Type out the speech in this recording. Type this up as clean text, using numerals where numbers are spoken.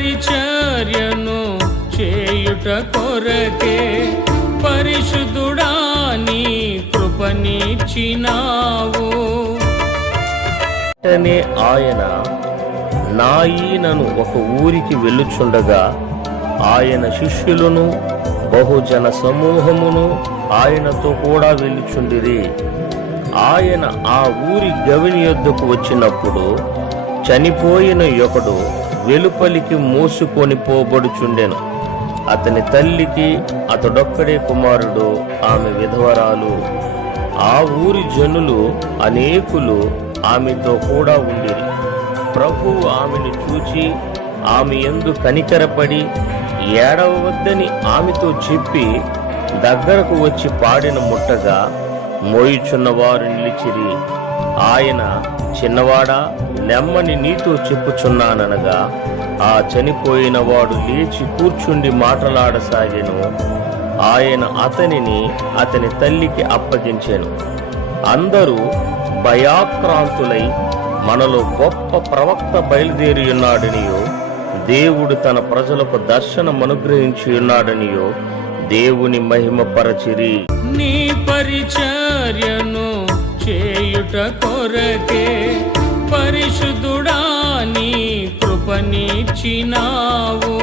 పరిచర్యను చేయుట కొరకే పరిశుద్ధుడా నీ కృపనిచ్చినావు. వెంటనే ఆయన నా ఈయనను ఒక ఊరికి వెళ్ళుచుండగా ఆయన శిష్యులను బహుజన సమూహమును ఆయనతో కూడా వెళ్ళుచుండిరి. ఆయన ఆ ఊరి గవిని యొద్దకు వచ్చినప్పుడు చనిపోయిన ఒకడు వెలుపలికి మోసుకొని పోబడుచుండెను. అతని తల్లికి అతడొక్కడే కుమారుడు, ఆమె విధవరాలు. ఆ ఊరి జనులు అనేకులు ఆమెతో కూడా ఉండిరి. ప్రభువు ఆమెను చూచి ఆమె యందు కనికరపడి ఏడవవద్దని ఆమెతో చెప్పి దగ్గరకు వచ్చి పాడిన ముట్టగా మోయుచున్నవారు నిలిచిరి. ఆయన, చిన్నవాడా, నెమ్మని నీతో చెప్పుచున్నాననగా ఆ చనిపోయిన వాడు లేచి కూర్చుండి మాటలాడసాగెను. ఆయన అతనిని అతని తల్లికి అప్పగించెను. అందరూ భయాక్రాంతులై మనలో గొప్ప ప్రవక్త బయలుదేరి ఉన్నాడనియో, దేవుడు తన ప్రజలకు దర్శనం అనుగ్రహించి ఉన్నాడనియో దేవుని మహిమపరచిరి. నీ పరిచర్యను చేయుట కొరకే పరిశుద్ధుడా నీ కృపనిచ్చినావు.